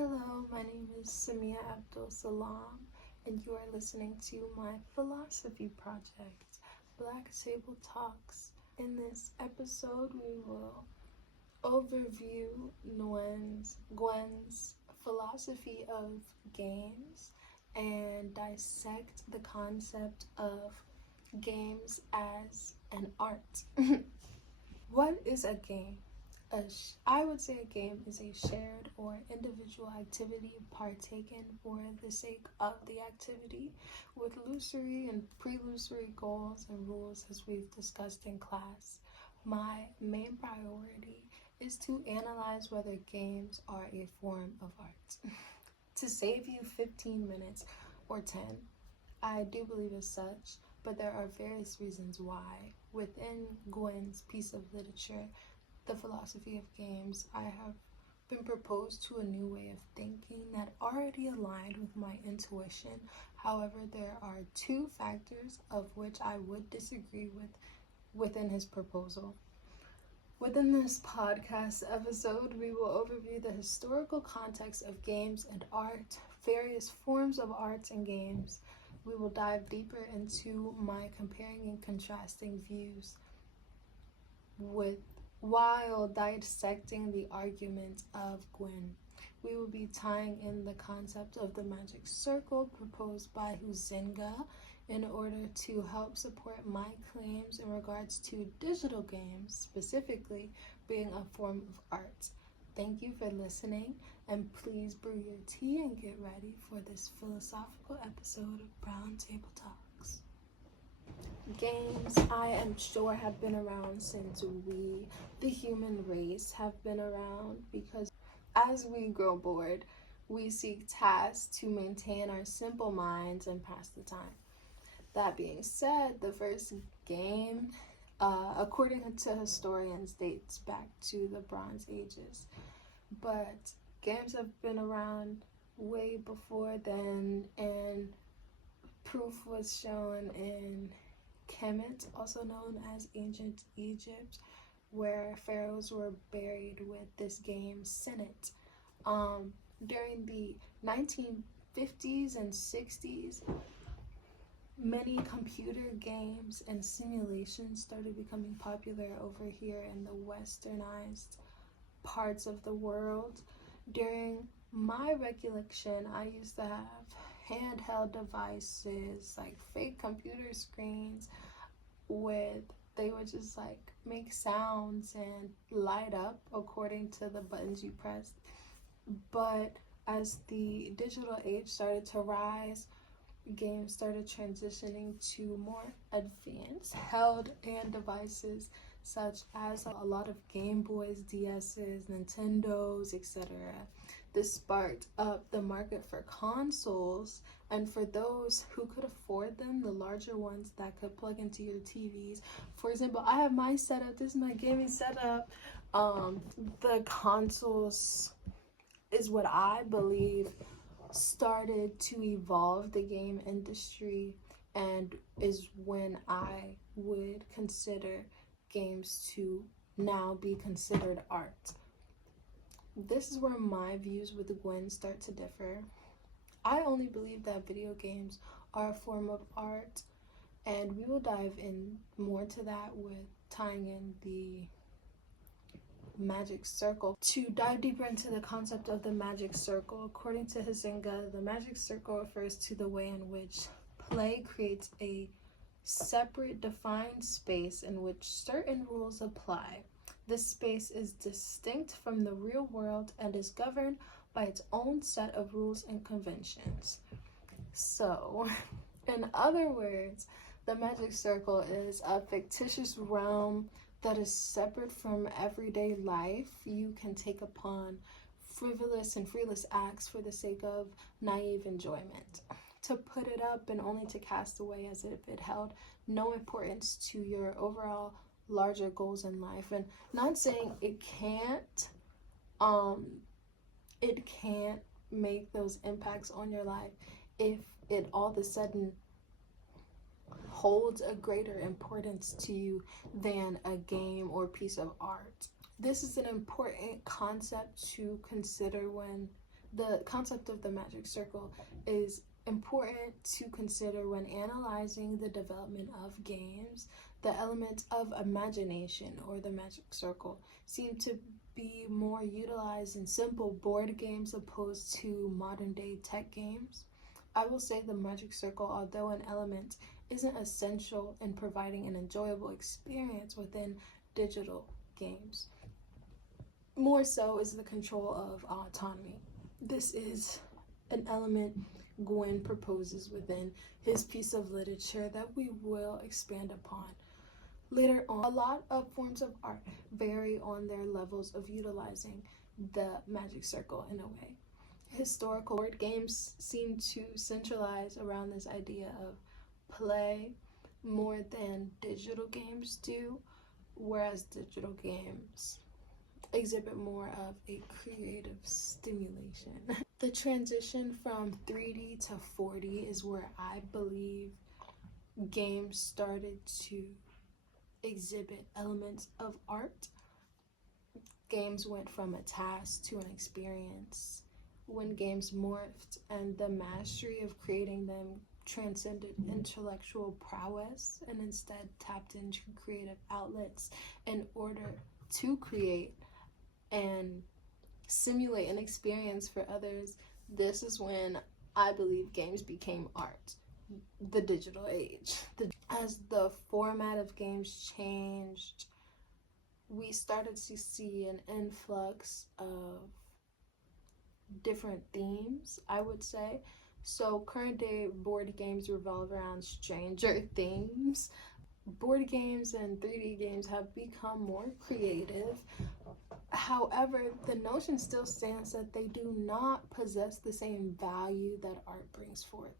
Hello, my name is Samia Abdul Salam, and you are listening to my philosophy project, Black Table Talks. In this episode, we will overview Nguyen's philosophy of games and dissect the concept of games as an art. What is a game? I would say a game is a shared or individual activity partaken for the sake of the activity, with illusory and pre-illusory goals and rules as we've discussed in class. My main priority is to analyze whether games are a form of art. To save you 15 minutes or 10, I do believe as such, but there are various reasons why. Within Nguyen's piece of literature, The Philosophy of Games, I have been proposed to a new way of thinking that already aligned with my intuition. However, there are two factors of which I would disagree with within his proposal. Within this podcast episode, we will overview the historical context of games and art, various forms of arts and games. We will dive deeper into my comparing and contrasting views while dissecting the argument of Nguyen. We will be tying in the concept of the magic circle proposed by Huizinga in order to help support my claims in regards to digital games, specifically being a form of art. Thank you for listening, and please brew your tea and get ready for this philosophical episode of Brown Table Talks. Games, I am sure, have been around since we, the human race, have been around, because as we grow bored, we seek tasks to maintain our simple minds and pass the time. That being said, the first game, according to historians, dates back to the Bronze Ages. But games have been around way before then, and proof was shown in Kemet, also known as ancient Egypt, where pharaohs were buried with this game Senet. During the 1950s and 60s, many computer games and simulations started becoming popular over here in the westernized parts of the world. During my recollection, I used to have handheld devices, like fake computer screens, they would just like make sounds and light up according to the buttons you pressed. But as the digital age started to rise, games started transitioning to more advanced held hand devices, such as a lot of Game Boys, DS's, Nintendos, etc. This sparked up the market for consoles, and for those who could afford them, the larger ones that could plug into your TVs. For example, I have my setup. This is my gaming setup. The consoles is what I believe started to evolve the game industry, and is when I would consider games to now be considered art. This is where my views with Nguyen start to differ. I only believe that video games are a form of art, and we will dive in more to that with tying in the magic circle. To dive deeper into the concept of the magic circle, according to Huizinga, the magic circle refers to the way in which play creates a separate defined space in which certain rules apply. This space is distinct from the real world and is governed by its own set of rules and conventions. So, in other words, the magic circle is a fictitious realm that is separate from everyday life. You can take upon frivolous and fruitless acts for the sake of naive enjoyment, to put it up and only to cast away as if it held no importance to your overall larger goals in life. And not saying it can't make those impacts on your life if it all of a sudden holds a greater importance to you than a game or piece of art. This is an important concept to consider when The concept of the magic circle is important to consider when analyzing the development of games. The element of imagination, or the magic circle, seem to be more utilized in simple board games opposed to modern day tech games. I will say the magic circle, although an element, isn't essential in providing an enjoyable experience within digital games. More so is the control of autonomy. This is an element Nguyen proposes within his piece of literature that we will expand upon later on. A lot of forms of art vary on their levels of utilizing the magic circle in a way. Historical board games seem to centralize around this idea of play more than digital games do, whereas digital games exhibit more of a creative stimulation. The transition from 3D to 4D is where I believe games started to exhibit elements of art. Games went from a task to an experience. When games morphed and the mastery of creating them transcended intellectual prowess and instead tapped into creative outlets in order to create and simulate an experience for others, this is when I believe games became art, the digital age. As the format of games changed, we started to see an influx of different themes, I would say. So current day board games revolve around Stranger Things. Board games and 3D games have become more creative. However, the notion still stands that they do not possess the same value that art brings forth.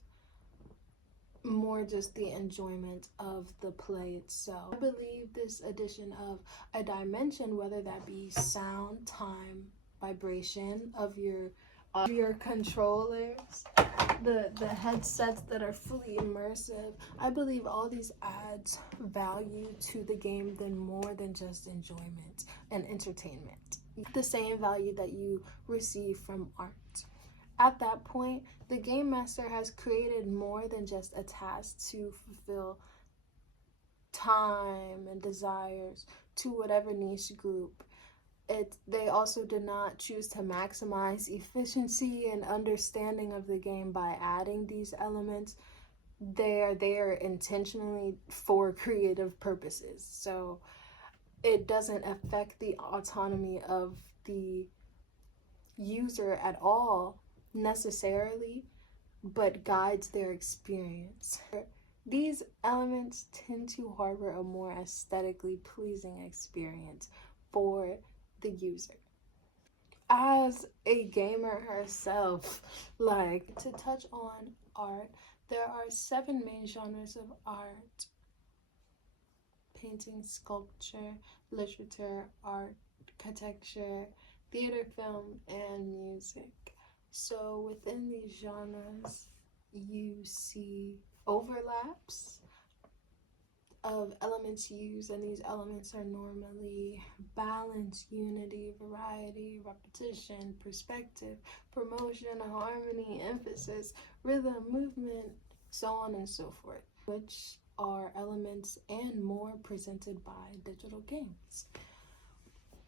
More just the enjoyment of the play itself. I believe this addition of a dimension, whether that be sound, time, vibration of your controllers, the headsets that are fully immersive, I believe all these adds value to the game than more than just enjoyment and entertainment. The same value that you receive from art. At that point, the game master has created more than just a task to fulfill time and desires to whatever niche group. They also did not choose to maximize efficiency and understanding of the game by adding these elements. They are there intentionally for creative purposes. So it doesn't affect the autonomy of the user at all necessarily, but guides their experience. These elements tend to harbor a more aesthetically pleasing experience for the user. As a gamer herself, to touch on art, there are 7 main genres of art: painting, sculpture, literature, architecture, theater, film, and music. So within these genres, you see overlaps of elements used, and these elements are normally balance, unity, variety, repetition, perspective, promotion, harmony, emphasis, rhythm, movement, so on and so forth, which are elements and more presented by digital games.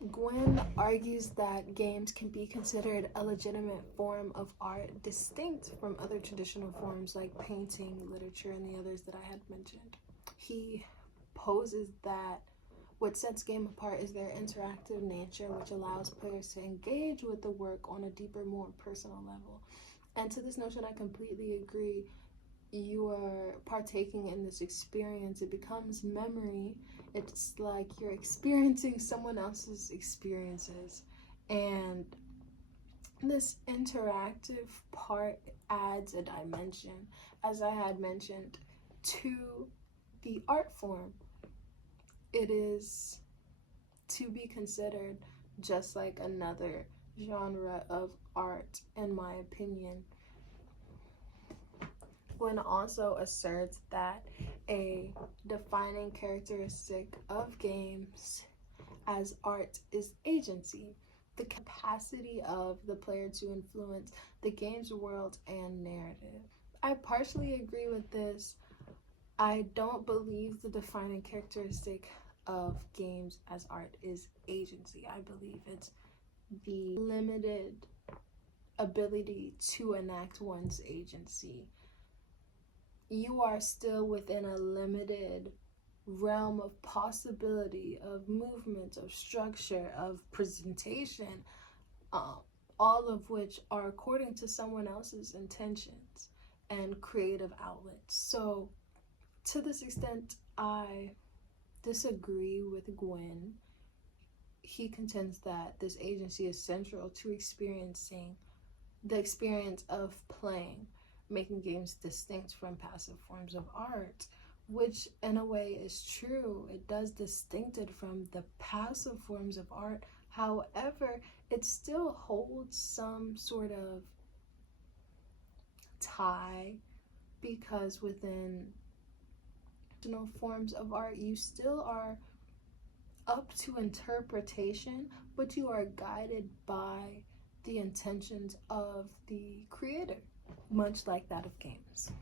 Nguyen argues that games can be considered a legitimate form of art distinct from other traditional forms like painting, literature, and the others that I had mentioned. He poses that what sets game apart is their interactive nature, which allows players to engage with the work on a deeper, more personal level. And to this notion, I completely agree. You are partaking in this experience. It becomes memory. It's like you're experiencing someone else's experiences. And this interactive part adds a dimension, as I had mentioned, to the art form. It is to be considered just like another genre of art, in my opinion. Nguyen also asserts that a defining characteristic of games as art is agency. the capacity of the player to influence the game's world and narrative. I partially agree with this. I don't believe the defining characteristic of games as art is agency. I believe it's the limited ability to enact one's agency. You are still within a limited realm of possibility, of movement, of structure, of presentation, all of which are according to someone else's intentions and creative outlets. So to this extent, I disagree with Nguyen. He contends that this agency is central to experiencing the experience of playing, making games distinct from passive forms of art, which in a way is true. It does distinct it from the passive forms of art. However, it still holds some sort of tie, because within forms of art, you still are up to interpretation, but you are guided by the intentions of the creator, much like that of games.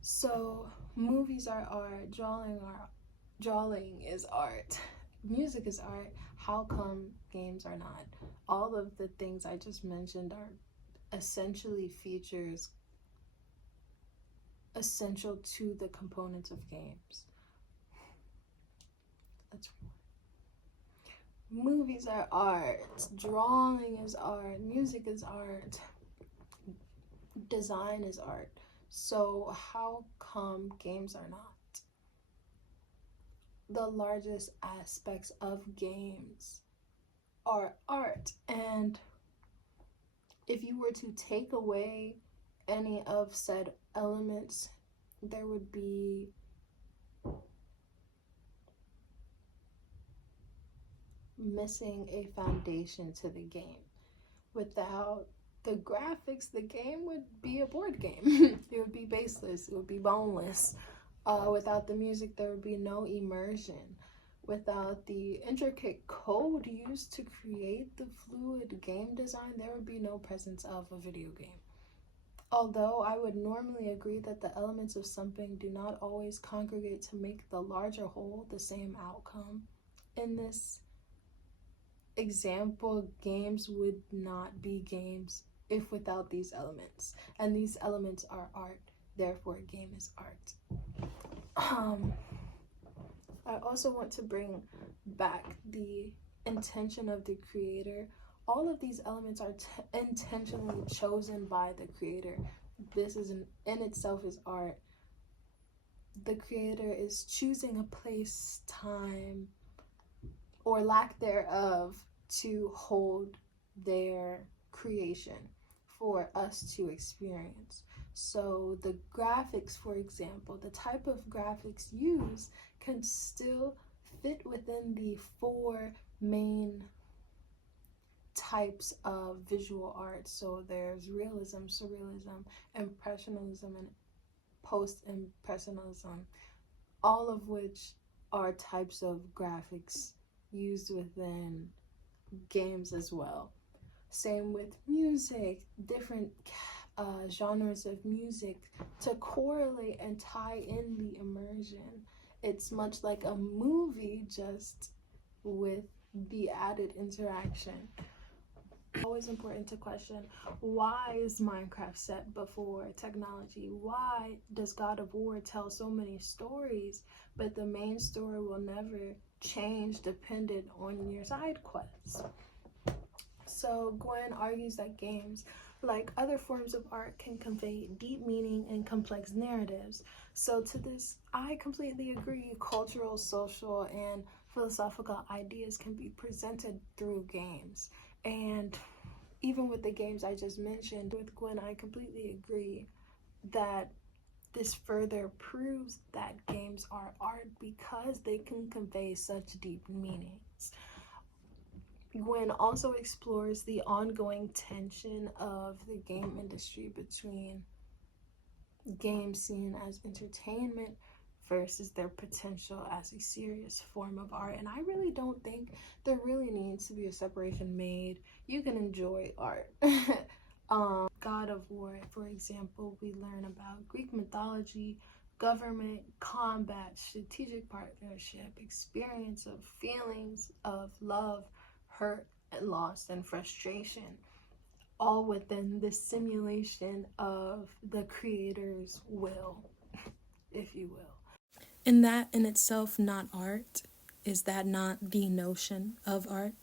So movies are art, drawing is art, music is art. How come games are not? All of the things I just mentioned are essentially features essential to the components of games. Movies are art, drawing is art, music is art, design is art. So how come games are not? The largest aspects of games are art, and if you were to take away any of said elements, there would be missing a foundation to the game. Without the graphics, the game would be a board game. It would be baseless, it would be boneless. Without the music, there would be no immersion. Without the intricate code used to create the fluid game design, there would be no presence of a video game. Although I would normally agree that the elements of something do not always congregate to make the larger whole the same outcome, in this example, games would not be games if without these elements. And these elements are art, therefore a game is art. I also want to bring back the intention of the creator. All of these elements are intentionally chosen by the creator. This is in itself is art. The creator is choosing a place, time, or lack thereof to hold their creation for us to experience. So the graphics, for example, the type of graphics used can still fit within the 4 main types of visual art. So there's realism, surrealism, impressionism, and post-impressionism, all of which are types of graphics used within games as well. Same with music, different genres of music to correlate and tie in the immersion. It's much like a movie, just with the added interaction. Always important to question, why is Minecraft set before technology? Why does God of War tell so many stories, but the main story will never change dependent on your side quests? So Nguyen argues that games, like other forms of art, can convey deep meaning and complex narratives. So to this, I completely agree. Cultural, social, and philosophical ideas can be presented through games. And even with the games I just mentioned, with Nguyen, I completely agree that this further proves that games are art because they can convey such deep meanings. Nguyen also explores the ongoing tension of the game industry between games seen as entertainment versus their potential as a serious form of art. And I really don't think there really needs to be a separation made. You can enjoy art. God of War, for example, we learn about Greek mythology, government, combat, strategic partnership, experience of feelings of love, hurt, and loss, and frustration, all within the simulation of the creator's will, if you will. And that in itself not art? Is that not the notion of art?